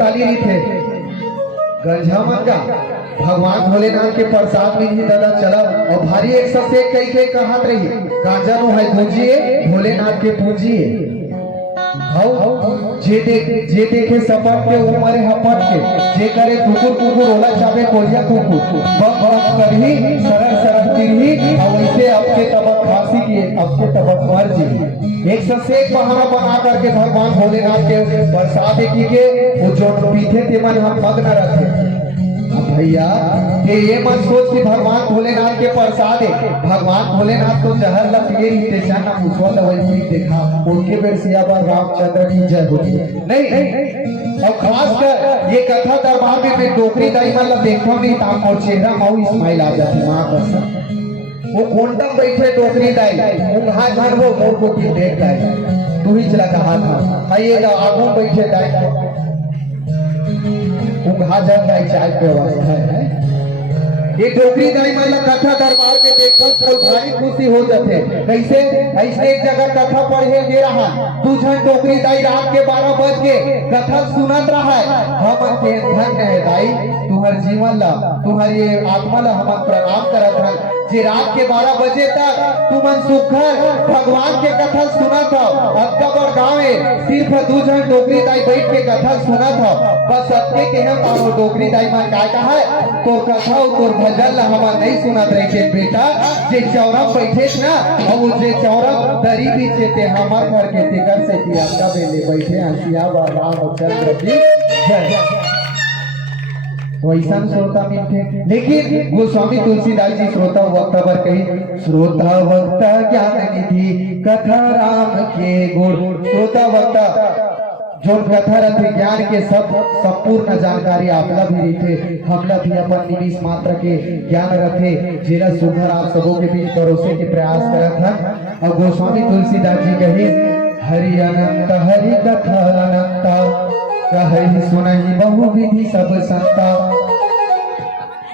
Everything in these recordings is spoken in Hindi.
डाली रही थे गंजा मन का भगवान भोलेनाथ के प्रसाद में ही दादा चला और भारी एक सबसे कई कई कहत रही गांजा नो है पूजिए भोलेनाथ के पूजिए जे देखे सपट के उमरे हपट के जे करे कुकुर कुकुर ओला चाबे कोरिया कुकुर बम बम करही सरर सरर तिरही और वैसे आपके तबक खांसी की आपके तबक मर जी एक सबसे एक बहाना बना करके भगवान भोलेनाथ के प्रसाद की के वो जो पीठे ते मन हम मग्न रखे भैया ये मत सोच कि भगवान भोलेनाथ के प्रसाद है भगवान भोलेनाथ तो जहर लपिए ही देशान ना मुसवा वैसे देखा उनके बेर सिया पर रामचंद्र की जय होती नहीं और खास कर ये कथा दरबार में मैं डोकरी दाई मतलब देखो नहीं ताम और चेहरा माऊ इस्माइल आ जाती मां कसम वो कोंटम बैठे डोकरी दाई उंघा घर वो मोर को की देख दाई तू ही चला कहा था आइएगा आगू बैठे दाई उंघाजन दाई चाय पे वाला है ये डोकरी दाई मतलब कथा दरबार में देखो तो भारी खुशी हो जाते कैसे ऐसे एक जगह कथा पढ़े दे रहा तू जन डोकरी दाई रात के 12 बज के कथा सुनत रहा है हम के धन्य है दाई तुम्हार जीवन ला तुम्हारी आत्मा ला हम प्रणाम करत है जे रात के 12 बजे तक तुमन सुखर भगवान के कथा सुना था अक्बर गांव में सिर्फ दो जन डोकरी दाई बैठ के कथा सुना था बस सबके के हम और डोकरी दाई में क्या कहा है तो कथा और भजन ला हम नहीं सुनत रहे के बेटा जे चौरम बैठे ना और जे चौरम दरी बीचे थे हमार घर के तेकर से कि आपका बेले बैठे हंसिया रामचंद्र जी जय वैसा श्रोता मिलते लेकिन गोस्वामी तुलसीदास जी श्रोता वक्ता पर कही श्रोता वक्ता ज्ञान निधि कथा राम के गुण श्रोता वक्ता जो कथा रथे ज्ञान के सब संपूर्ण जानकारी आपला भी रखे हमला भी अपन निमिष मात्र के ज्ञान रखे जेला सुधर आप सबों के बीच परोसे के प्रयास करत है और गोस्वामी तुलसीदास जी कही हरि अनंत हरि कथा अनंत कही सुनहि बहु विधि सब संता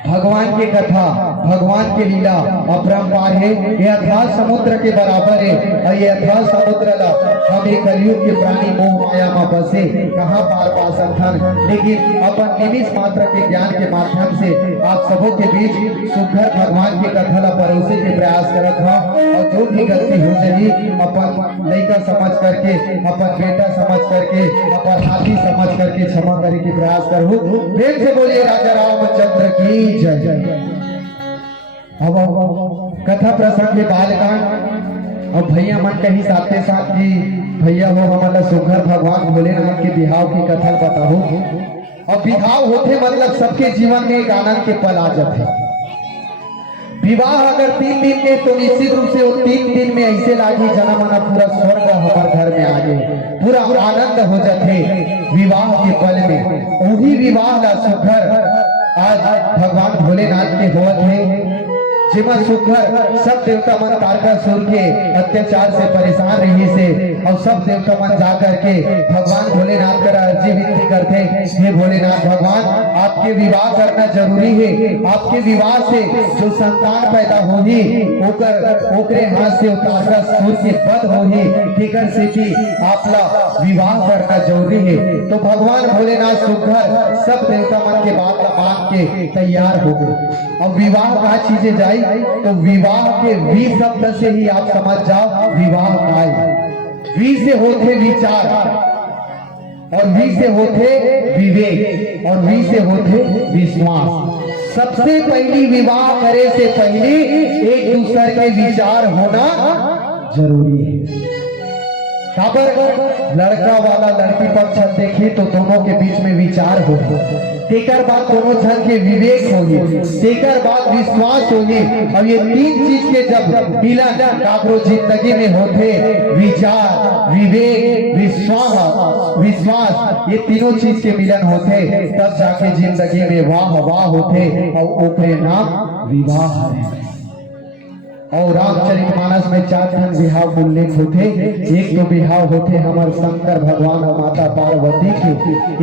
भगवान की कथा भगवान की लीला अपरंपार है यह अथाह समुद्र के बराबर है और ये अथाह समुद्र ला हम एक कलयुग के प्राणी मोह माया में बसे कहाँ पार पा सकथन लेकिन अपन निमिष मात्र के ज्ञान के माध्यम से आप सबों के बीच सुखर भगवान की कथा ला परोसे के प्रयास करत हो और जो भी गलती हो जाही अपन लड़का समझ करके अपन बेटा समझ करके अपन हाथी समझ करके क्षमा करे के प्रयास करूँ प्रेम से बोलिए राजा रामचंद्र की जय। अब कथा प्रसंग में बालकांड और भैया मन कही साथे साथ की भैया हो हमारा सुघर भगवान भोलेनाथ के बिहाव की कथा बताओ और बिहाव होते मतलब सबके जीवन में एक आनंद के पल आ जाते विवाह अगर 3 दिन में तो निश्चित रूप से वो 3 दिन में ऐसे लागी जना मना पूरा स्वर्ग हमारे घर में आ गए पूरा आनंद हो जाते विवाह के पल में वही विवाह का सुघर आज भगवान भोलेनाथ के होत है जिमा सुखर सब देवता मन तारकासुर के अत्याचार से परेशान रही से और सब देवता मन जाकर के भगवान भोलेनाथ का अर्जी विनती करते हे भोलेनाथ भगवान आपके विवाह करना जरूरी है आपके विवाह से जो संतान पैदा होगी ओकरे हाथ से तारकासुर के वध होगी ठिकर से कि आपला विवाह करना जरूरी है तो भगवान भोलेनाथ सुखर सब देवता मन के बात का मान के तैयार हो गए अब विवाह कहा चीजें जाए तो विवाह के वी शब्द से ही आप समझ जाओ विवाह का वी से होते विचार और वी से होते विवेक और वी से होते विश्वास सबसे पहली विवाह करे से पहले एक दूसरे के विचार होना जरूरी है लड़का वाला लड़की पक्ष देखे तो दोनों के बीच में विचार हो तेकर बाद दोनों जन के विवेक होगी तेकर बाद विश्वास होगी और ये 3 चीज के जब मिलन काकरो जिंदगी में होते विचार विवेक विश्वास ये तीनों चीज के मिलन होते तब जाके जिंदगी में वाह वाह होते और ओकरे नाम विवाह है और रामचरितमानस में 4 ठन बिहाव उल्लेख होते एक तो बिहाव होते हमारे शंकर भगवान और माता पार्वती के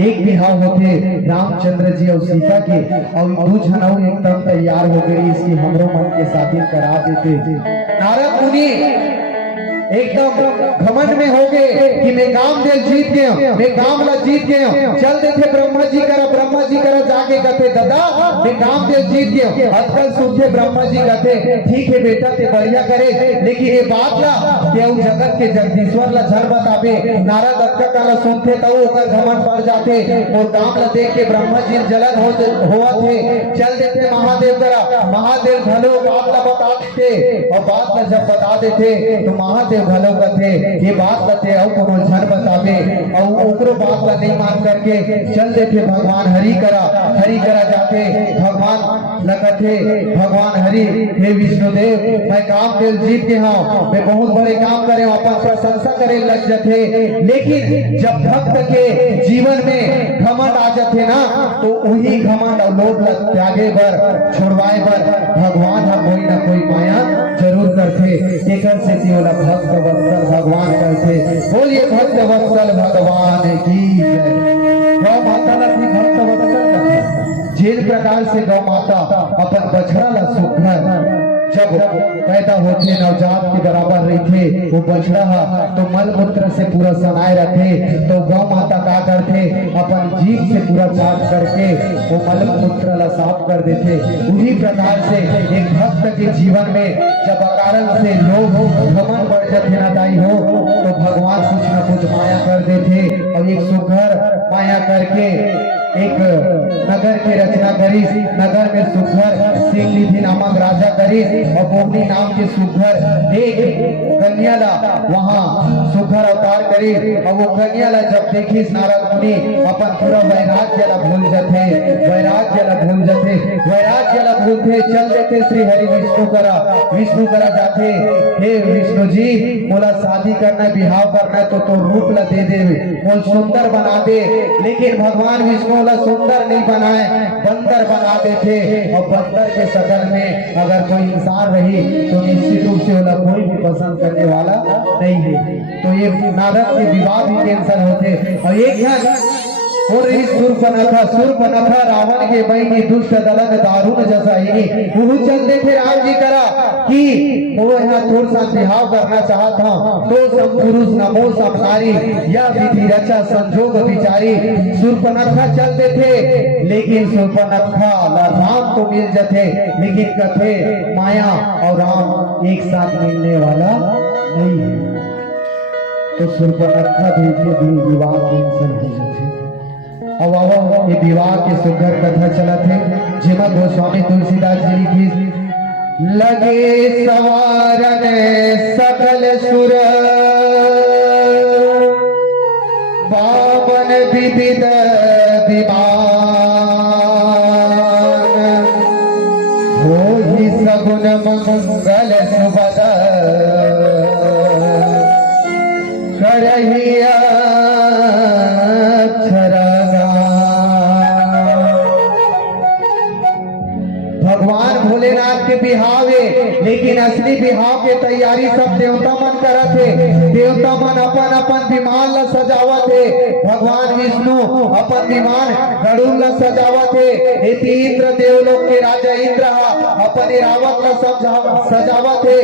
एक बिहाव होते रामचंद्र जी और सीता के और 2 जनऊ एकदम तैयार हो गई इसकी हमरो मन के शादी करा देते नारद मुनि एकदम घमंड में हो गए कि मैं काम दिल जीत गया, मैं काम ला जीत गया। चल देते ब्रह्मा जी करा जाके कहते दादा मैं काम दिल जीत गया। आजकल सुनते ब्रह्मा जी कहते ठीक है बेटा ते बढ़िया करे, लेकिन ये बात ला कि उस जगत के जगदीश्वर ला झर बताबे। नारद अक्का काला सुनते तो ओकर घमंड पड़ जाते और काम ला देख के ब्रह्मा जी जलन होवा थे। चल देते महादेव करा, महादेव भलो बात ला बता देते और बात ला जब बता देते तो महादेव भलो कहते ये बात लते और कोनो झन बताबे और ओकरो बात ला नहीं मान करके चल देते भगवान हरि करा जाते। भगवान लगते भगवान हरि हे विष्णुदेव मैं काम दिल जीत के हाँ, मैं बहुत बड़े काम करे अपन प्रशंसा करे लग जाते। लेकिन जब भक्त के जीवन में घमंड आ जाते ना तो वही घमंड और लोभ लग त्यागे बर छोड़वाए बर भगवान हम कोई ना कोई माया जरूर करते। एकर से तियोला भक्त वत्सल भगवान करते। बोलिए भक्त वत्सल भगवान की जय। गौ माता ला भी भक्त वत्सल करते। जिस प्रकार से गौ माता अपन बछड़ा ला सुखर जब पैदा होते नवजात के बराबर रहते वो बछड़ा तो मल मूत्र से पूरा सनाए रहते, तो गौ माता का करते अपन जीभ से पूरा साफ करके वो मल मूत्र ला साफ कर देते। उसी प्रकार से एक भक्त के जीवन में जब अकारण से लोभ घमंड बढ़ जाते ना दाई हो तो भगवान कुछ न कुछ माया कर देते और एक सुघर माया करके एक नगर की रचना करी। नगर में सुघर सिंह निधि नामक राजा करी और बोगनी नाम के सुघर एक कन्या ला वहाँ सुघर अवतार करी और वो कन्या ला जब देखी नारद मुनि अपन पूरा वैराग्य ला भूल जाते, वैराग्य ला भूलते चल देते श्री हरि विष्णु करा जाते। हे विष्णु जी मोला शादी करना बिहाव करना तो रूप ला दे दे मोल सुंदर बना दे, लेकिन भगवान विष्णु ला सुंदर नहीं बनाए बंदर बना देते। और बंदर के शक्ल में अगर कोई इंसान रही तो निश्चित रूप से वाला कोई भी पसंद करने वाला नहीं है। तो ये नारद के विवाह भी कैंसल होते। और एक और सुरपनखा रावण के बहिनी दुष्ट दलन दारुण जैसा ही वो चलते थे राम जी करा कि वो यहाँ थोड़ा सा बिहाव करना चाहता तो सब पुरुष नमो सब नारी या विधि रचा संजोग विचारी। सुरपनखा चलते थे लेकिन सुरपनखा राम तो मिल जाते, लेकिन कथे माया और राम एक साथ मिलने वाला नहीं है। तो सुरपनखा देखे भी विवाह कैंसल हो जाते। अब ये विवाह के सुघर कथा चला थे जिमा गोस्वामी तुलसीदास जी की लगे सवारन सकल सुर बावन विविध विमान हो ही सगुन मंगल सुबद करहिया भगवान भोलेनाथ के बिहावे, लेकिन असली बिहाव के तैयारी सब देवता मन करा थे। देवता मन अपन अपन विमान ला सजावा थे। भगवान विष्णु अपन विमान गरुड़ ला सजावा थे। इंद्र देवलोक के राजा इंद्र अपन रावत ला सजावा थे।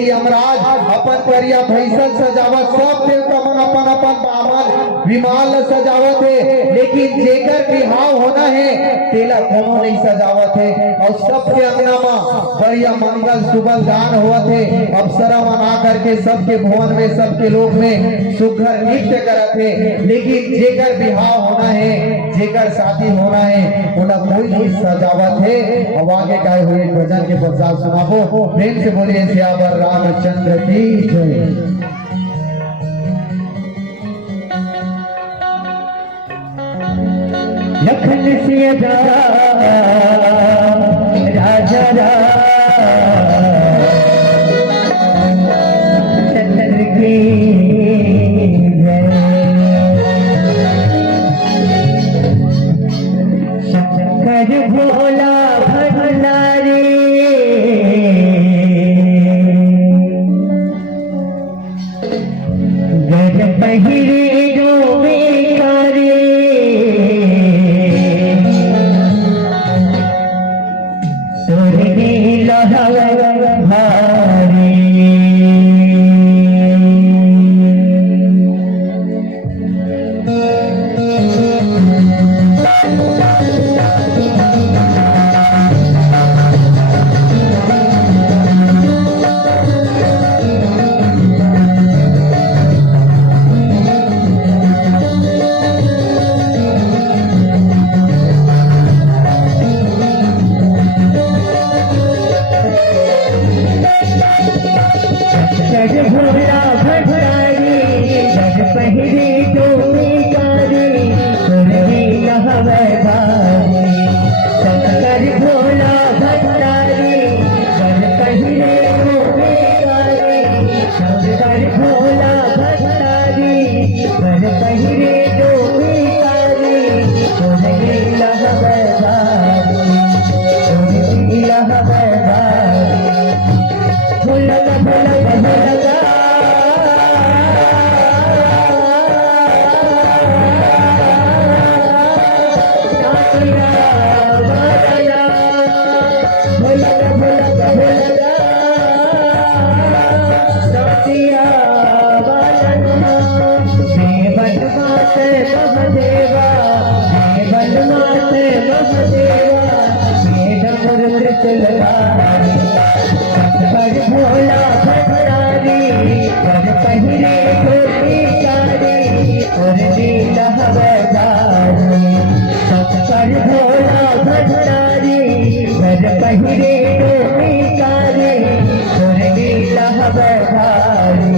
यमराज अपन परिया भैंसल सजावा। सब देवता मन अपन अपन बामन विमान ला सजावा थे, लेकिन जेकर बिहाव होना है तेला कोनो नहीं सजावा थे। और सबके अंगना में बढ़िया मंगल सुबह गान हुआ थे। अप्सरा मना करके सबके भवन में सबके लोग में सुघर नृत्य करा थे, लेकिन जेकर बिहाव होना है जेकर शादी होना है उन्हें कोई नहीं सजावत है। अब आगे काय हुए भजन के पश्चात सुनाबो। प्रेम से बोलिए सियावर रामचंद्र की जय। लखन सिया राजा चंद्र की शंकर भोला भंडारी गर पहिरे भारी महादेवा हे वनमात महादेवा हे डमरू त्रिशूलधारी शंकर भोला भंडारी कर पहिरे धोती कारी और नीला हवलदारी शंकर भोला भंडारी कर पहिरे धोती कारी और नीला हवलदारी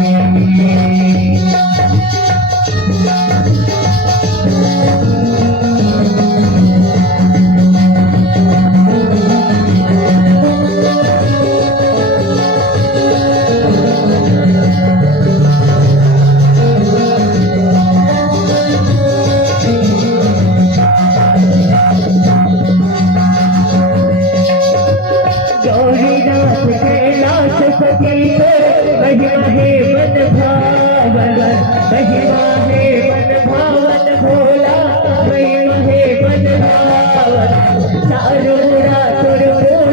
महिमा है वन भावन महिमा है वन भावन भोला महिमा है वन भावन सारूरा तुरु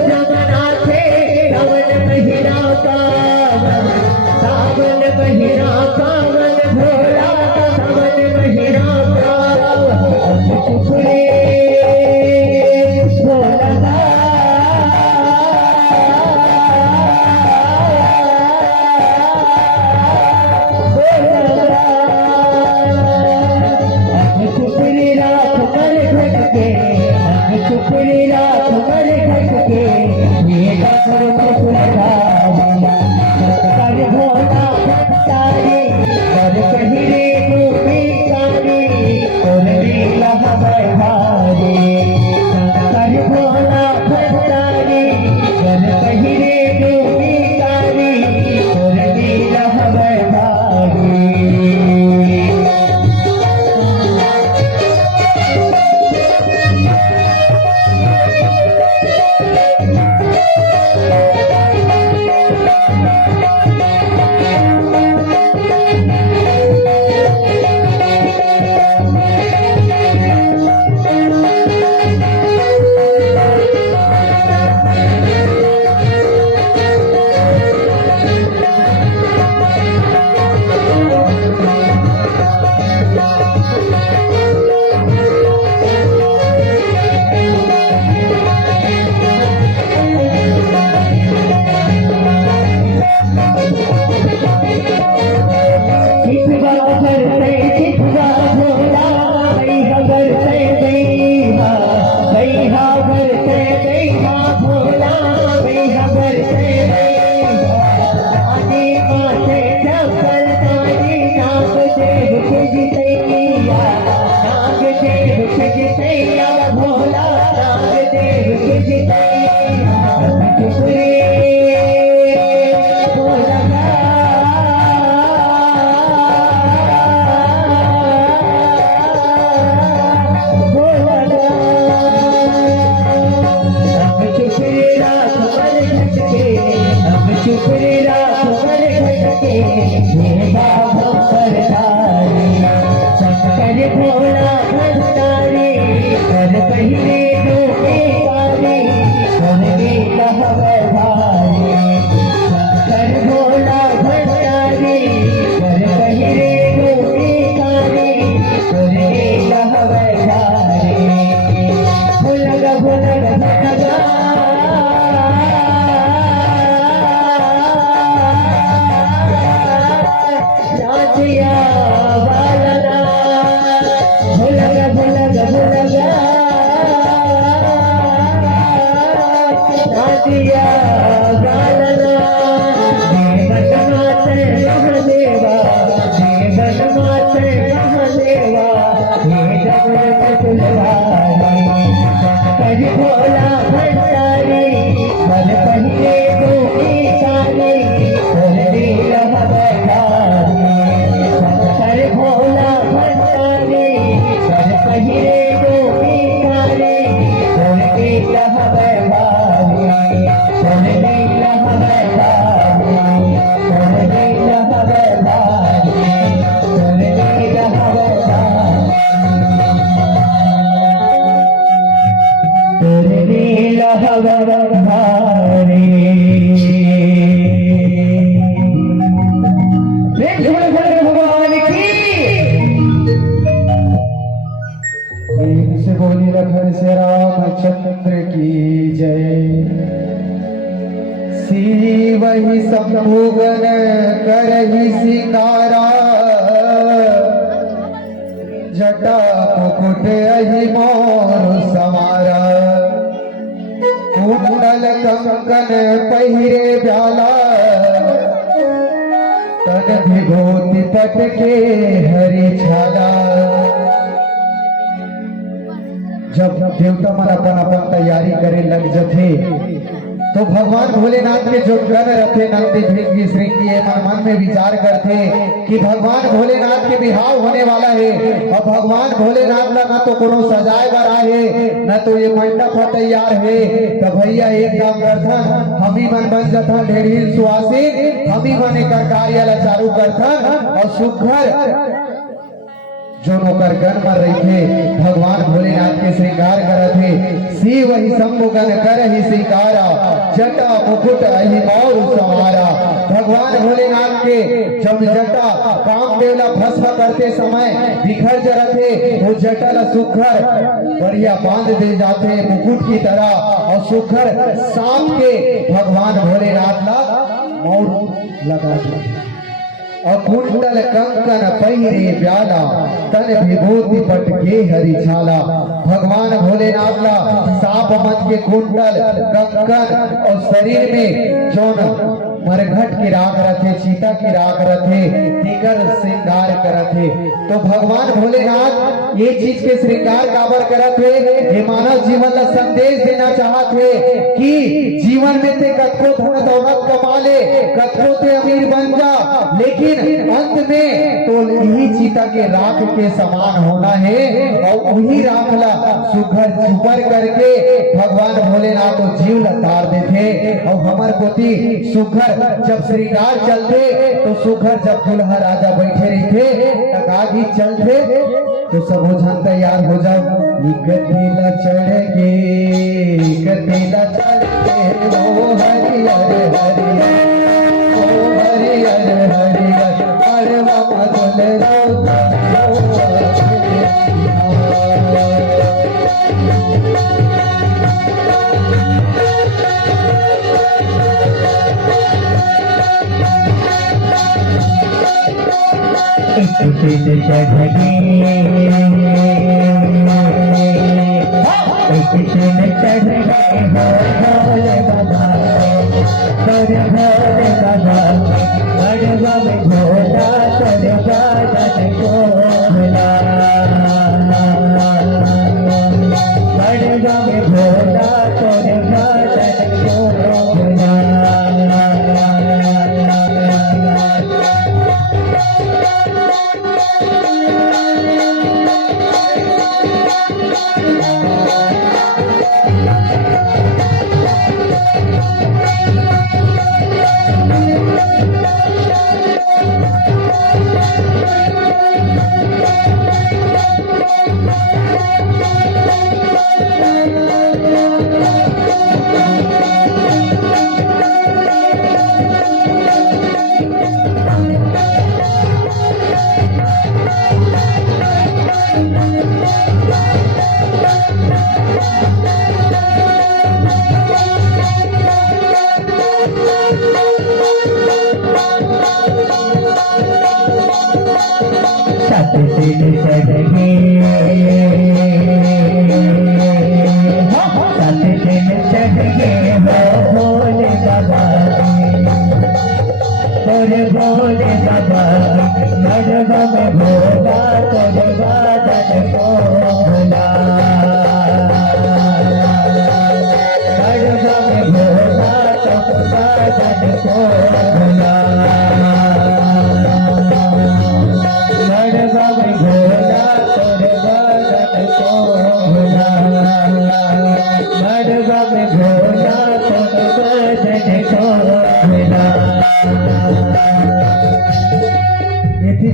जगन्नाथे सावन महिना पावन सावन महिना पावन भोला सावन महिना पावन भोला शिव ही संभोगन करहि सिंगारा जटा मुकुट अहि मोर समारा कुंडल कंकन पहिरे ब्याला तन विभूति पट के हरि छाला। जब देवता मन अपन अपन तैयारी करे लग जथे तो भगवान भोलेनाथ के जो गण रथे नंदी भृंगी श्रृंगी मन में विचार करते कि भगवान भोलेनाथ के बिहाव होने वाला है और भगवान भोलेनाथ ला ना तो कोनो सजाए बर आए न तो ये मंडप तैयार है। तो भैया एक काम करथन हम ही मन बन जथन ढेरी सुहासिन हम ही मन एकर कार्य ला चालू करथन और सुघर जो नौकर गण मर रही थे भगवान भोलेनाथ के श्रृंगार करत थे। शिव ही संबोगन कर ही सिंगारा जटा मुकुट अहि मोर समारा। भगवान भोलेनाथ के जब जटा कामदेव ला भस्म करते समय बिखर जरत थे वो जटा ला सुखर बढ़िया बांध दे जाते मुकुट की तरह और सुखर सांप के भगवान भोलेनाथ ला मोर लगा देते और कुंडल कंकन पहिरे ब्याला तन विभूति पट के हरि छाला। भगवान भोलेनाथ ला सांप मन के कुंडल कंकन और शरीर में जोन मरघट की राख रथे चीता की राख रथे तिकर श्रृंगार करथे। तो भगवान भोलेनाथ ये चीज के श्रृंगार काबर करत है ये मानव जीवन ला संदेश देना चाहत है कि जीवन में ते कतको धन दौलत कमा ले कतको ते अमीर बन जा लेकिन अंत में तो यही चीता के राख के समान होना है और वही राख ला सुघर छुपर करके भगवान भोलेनाथ तो जीव लतार देते और हमार पोती सुघर जब श्रृंगार चलते तो सुघर जब दुल्हा राजा बैठे रहते तक आगे चलते तो सब झन तैयार हो जाओ गद्दीला चढ़ के गद्दीला चढ़ के ओ हरि हरि हरि ओ हरि हरि हरि हरि मदन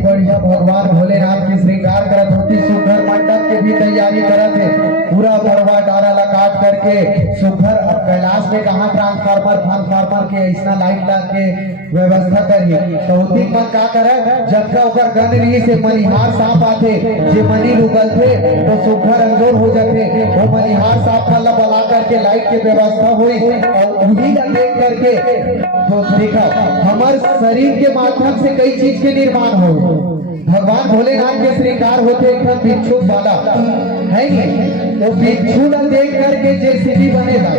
बढ़िया भगवान भोलेनाथ की श्रृंगार करत होती सुघर मंडप के भी तैयारी करत है पूरा बरवा डारा ला काट करके सुघर अब कैलाश में कहाँ ट्रांसफार्मर के ऐसा लाइट ला के व्यवस्था करी तो उसी मन का करे जब का ऊपर गन रही से मनिहार सांप आते जे मनी लुगल थे तो सुघर अंजोर हो जाते वो मनिहार सांप वाला बला करके लाइट की व्यवस्था हुई और उन्हीं का देख करके तो देखा हमारे शरीर के माध्यम से कई चीज के निर्माण हो भगवान भोलेनाथ के श्रृंगार होते एकदम बिच्छू वाला है नहीं तो बिच्छू न देख करके जेसीबी बनेगा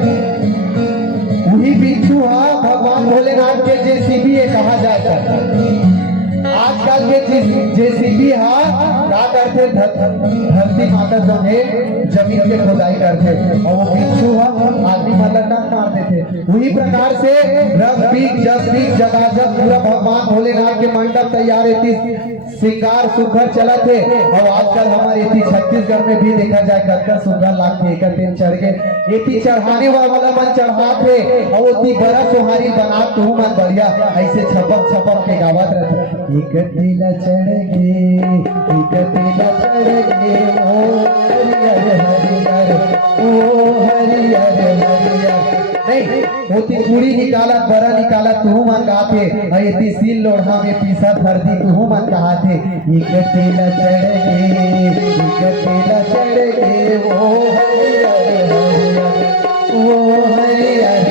वही बिच्छू भगवान भोलेनाथ के जेसीबी कहा जाता है आजकल के जेसीबी क्या करते धरती माता जो है जमीन के खुदाई करते और वो बिच्छू आदमी मतलब मार देते वही प्रकार से रंग बीज जस बीज जगह जब पूरा भगवान भोलेनाथ के मंडप तैयार है श्रृंगार सुघर चला थे और आजकल हमारे छत्तीसगढ़ में भी देखा जाए कत्का सुघर लाख के एक दिन चढ़ गए एती चढ़ाने वाला मन चढ़ाते और उतनी बड़ा सोहारी बना तू मन बढ़िया ऐसे छपक के गावत रहते एक दिला चढ़ गे ओ हरियर नहीं होती पूरी निकाला बड़ा निकाला तू मन गाते ऐती सील लोढ़ा में पीसा धरती तू मन कहाते एक दिला चढ़ गे ओ हरियर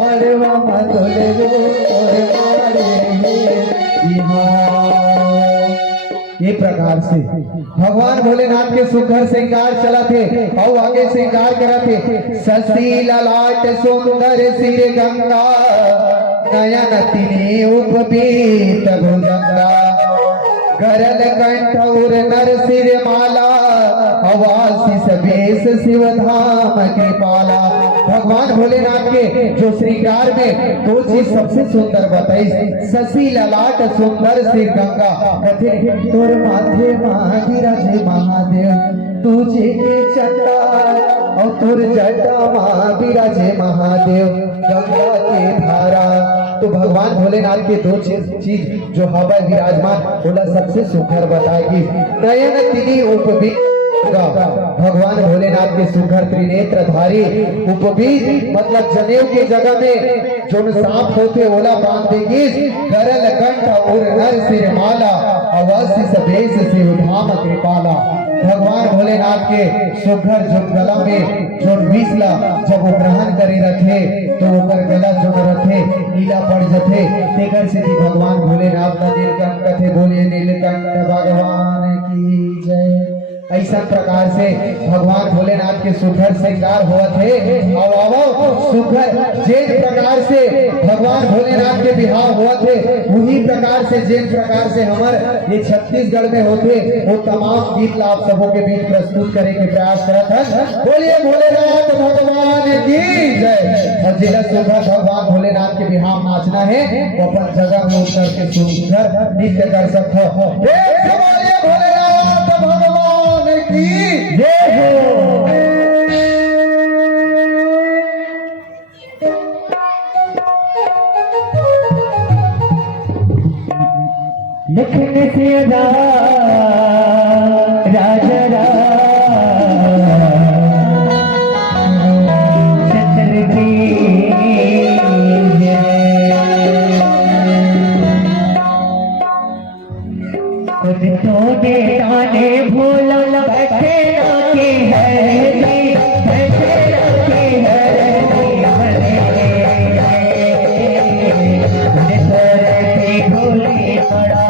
मरवा मतोले तोरे ये प्रकार से भगवान भोलेनाथ के सुघर श्रृंगार चला थे और आगे श्रृंगार करा थे ससी ललाट सुंदर सिर गंगा नयन तिने उपबीत भुजंगा करल कंठ और नर सिर माला अवासिस बेस शिव धाम के पाला भगवान भोलेनाथ के जो श्रृंगार में दो चीज सबसे सुंदर बताई ससी ललाट सुंदर सिर गंगा कथे तोर माथे महावीराजे महादेव तुझे के चट्टा और तुर जटा महावीराजे महादेव गंगा के धारा तो भगवान भोलेनाथ के दो चीज जो हवा विराजमान बोला सबसे सुखर बताएगी नयन तिनी उपबी भगवान भोलेनाथ के सुघर त्रिनेत्रधारी उपबीज मतलब जनेऊ के जगह में जो सांप होते ओला बांध देगी करल कंठ और नर सिर माला अवश्य सभेश शिव धाम कृपाला भगवान भोलेनाथ के सुघर जो गला में जो विषला जब वो ग्रहण करे रखे तो ओकर गला जो रखे नीला पड़ जथे तेकर से भगवान भोलेनाथ का नीलकंठ कथे बोले नीलकंठ भगवान की जय ऐसा प्रकार से भगवान भोलेनाथ के सुघर श्रृंगार हुआ थे सुघर जिस प्रकार से भगवान भोलेनाथ के बिहार हुआ थे उन्हीं प्रकार से जिस प्रकार से हमारे ये छत्तीसगढ़ में होते वो तमाम गीत ला आप सबों के बीच प्रस्तुत करने के प्रयास करते हैं बोलिए भोलेनाथ भगवान की जय और जिला सुघर भगवान भोलेनाथ के बिहार नाचना है वो अपन जगह में उतर के सुघर नृत्य कर सकते हो भोलेनाथ भगवान की जय हो लखन से अदा राजा चंद्र की खुद तो ताने भोला बैठे के है बैठे के है भोले पड़ा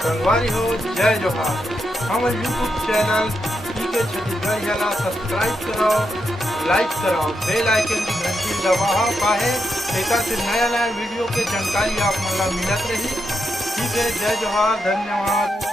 संगवारी हो जय जोहार हमारे YouTube channel PK Chhattisgarh subscribe करो लाइक करो, बेल आइकन की घंटी दबाओ काहे एकर से नया वीडियो के जानकारी आप मतलब मिलत रही। ठीक है, जय जोहार, धन्यवाद।